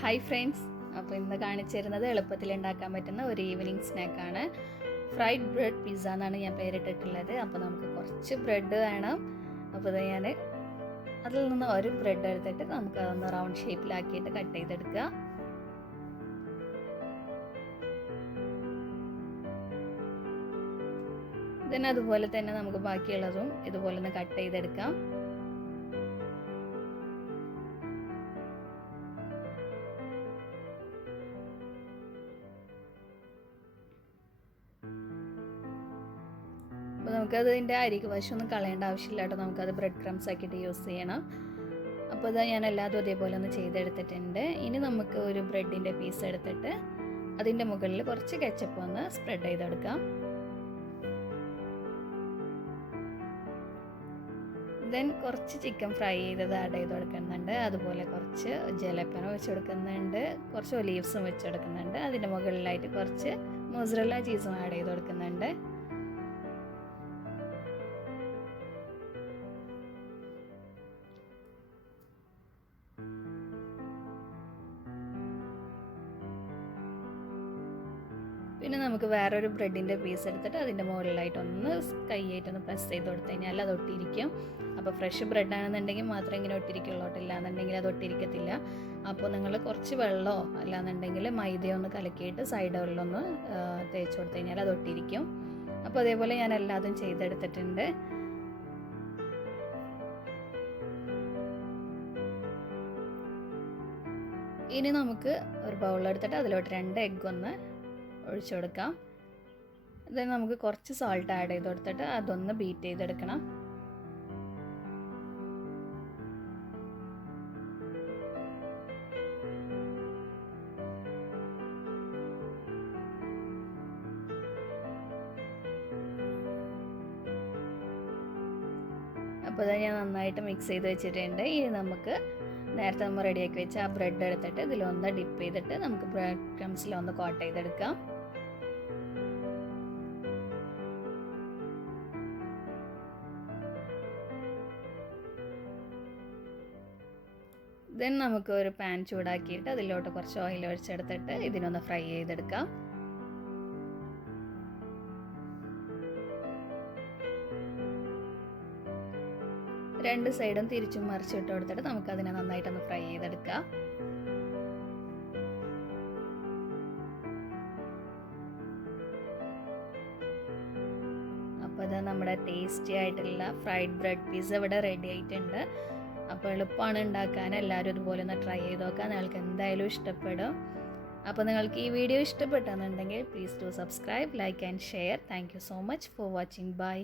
Hi friends, അപ്പോൾ ഇന്ന് കാണിച്ചു തരുന്നത് എളുപ്പത്തിൽ ഉണ്ടാക്കാൻ പറ്റുന്ന ഒരു ഈവനിങ് സ്നാക്കാണ്. ഫ്രൈഡ് ബ്രെഡ് പിസ്സ എന്നാണ് ഞാൻ പേരിട്ടിട്ടുള്ളത്. അപ്പോൾ നമുക്ക് കുറച്ച് ബ്രെഡ് വേണം. അപ്പോൾ ഇത് ഞാൻ അതിൽ നിന്ന് ഒരു ബ്രെഡ് എടുത്തിട്ട് നമുക്ക് അതൊന്ന് റൗണ്ട് ഷേപ്പിലാക്കിയിട്ട് കട്ട് ചെയ്തെടുക്കുക. ഇതിന് അതുപോലെ തന്നെ നമുക്ക് ബാക്കിയുള്ളതും ഇതുപോലെ ഒന്ന് കട്ട് ചെയ്തെടുക്കാം. അപ്പോൾ നമുക്കതിൻ്റെ അരിക്ക് വശമൊന്നും കളയേണ്ട ആവശ്യമില്ല കേട്ടോ. നമുക്കത് ബ്രെഡ് ക്രംസ് ആക്കിയിട്ട് യൂസ് ചെയ്യണം. അപ്പോൾ ഇത് ഞാൻ എല്ലാതും അതേപോലെ ഒന്ന് ചെയ്തെടുത്തിട്ടുണ്ട്. ഇനി നമുക്ക് ഒരു ബ്രെഡിൻ്റെ പീസ് എടുത്തിട്ട് അതിൻ്റെ മുകളിൽ കുറച്ച് കെച്ചപ്പ് ഒന്ന് സ്പ്രെഡ് ചെയ്തെടുക്കാം. ദെൻ കുറച്ച് ചിക്കൻ ഫ്രൈ ചെയ്തത് ആഡ് ചെയ്ത് കൊടുക്കുന്നുണ്ട്. അതുപോലെ കുറച്ച് ജലപ്പനോ വെച്ച് കൊടുക്കുന്നുണ്ട്, കുറച്ച് ഒലീവ്സും വെച്ച് കൊടുക്കുന്നുണ്ട്. അതിൻ്റെ മുകളിലായിട്ട് കുറച്ച് മോസറല്ല ചീസും ആഡ് ചെയ്ത് കൊടുക്കുന്നുണ്ട്. പിന്നെ നമുക്ക് വേറൊരു ബ്രെഡിൻ്റെ പീസ് എടുത്തിട്ട് അതിൻ്റെ മുകളിലായിട്ടൊന്ന് കൈയായിട്ടൊന്ന് പ്രസ് ചെയ്ത് കൊടുത്തു കഴിഞ്ഞാൽ അത് ഒട്ടിയിരിക്കും. അപ്പോൾ ഫ്രഷ് ബ്രെഡാണെന്നുണ്ടെങ്കിൽ മാത്രമേ ഇങ്ങനെ ഒട്ടിരിക്കുള്ളൂ, ഇല്ലാന്നുണ്ടെങ്കിൽ അത് ഒട്ടിരിക്കത്തില്ല. അപ്പോൾ നിങ്ങൾ കുറച്ച് വെള്ളമോ അല്ലാന്നുണ്ടെങ്കിൽ മൈദയോ ഒന്ന് കലക്കിയിട്ട് സൈഡുകളിലൊന്ന് തേച്ച് കൊടുത്തു കഴിഞ്ഞാൽ അത് ഒട്ടിരിക്കും. അപ്പോൾ അതേപോലെ ഞാൻ എല്ലാതും ചെയ്തെടുത്തിട്ടുണ്ട്. ഇനി നമുക്ക് ഒരു ബൗളെടുത്തിട്ട് അതിലോട്ട് 2 എഗ്ഗ് ഒന്ന് ഒഴിച്ചു കൊടുക്കാം. ഇത് നമുക്ക് കുറച്ച് സോൾട്ട് ആഡ് ചെയ്ത് കൊടുത്തിട്ട് അതൊന്ന് ബീറ്റ് ചെയ്തെടുക്കണം. അപ്പോൾ ഇത് ഞാൻ നന്നായിട്ട് മിക്സ് ചെയ്ത് വെച്ചിട്ടുണ്ട്. ഇനി നമുക്ക് നേരത്തെ നമ്മൾ റെഡിയാക്കി വെച്ച ആ ബ്രെഡ് എടുത്തിട്ട് ഇതിലൊന്ന് ഡിപ്പ് ചെയ്തിട്ട് നമുക്ക് ബ്രെഡ് ക്രംസിലൊന്ന് കോട്ട് ചെയ്തെടുക്കാം. ദെൻ നമുക്ക് ഒരു പാൻ ചൂടാക്കിയിട്ട് അതിലോട്ട് കുറച്ച് ഓയിൽ ഒഴിച്ചെടുത്തിട്ട് ഇതിനൊന്ന് ഫ്രൈ ചെയ്തെടുക്കാം. രണ്ട് സൈഡും തിരിച്ചും മറിച്ചിട്ട് കൊടുത്തിട്ട് നമുക്കതിനെ നന്നായിട്ടൊന്ന് ഫ്രൈ ചെയ്തെടുക്കാം. അപ്പോൾ ഇത് നമ്മുടെ ടേസ്റ്റി ആയിട്ടുള്ള ഫ്രൈഡ് ബ്രെഡ് പിസ്സ ഇവിടെ റെഡി ആയിട്ടുണ്ട്. അപ്പോൾ എളുപ്പമാണ് ഉണ്ടാക്കാൻ. എല്ലാവരും ഇതുപോലെ ഒന്ന് ട്രൈ ചെയ്ത് നോക്കാം. നിങ്ങൾക്ക് എന്തായാലും ഇഷ്ടപ്പെടും. അപ്പോൾ നിങ്ങൾക്ക് ഈ വീഡിയോ ഇഷ്ടപ്പെട്ടെന്നുണ്ടെങ്കിൽ please do subscribe, like and share. Thank you so much for watching. By.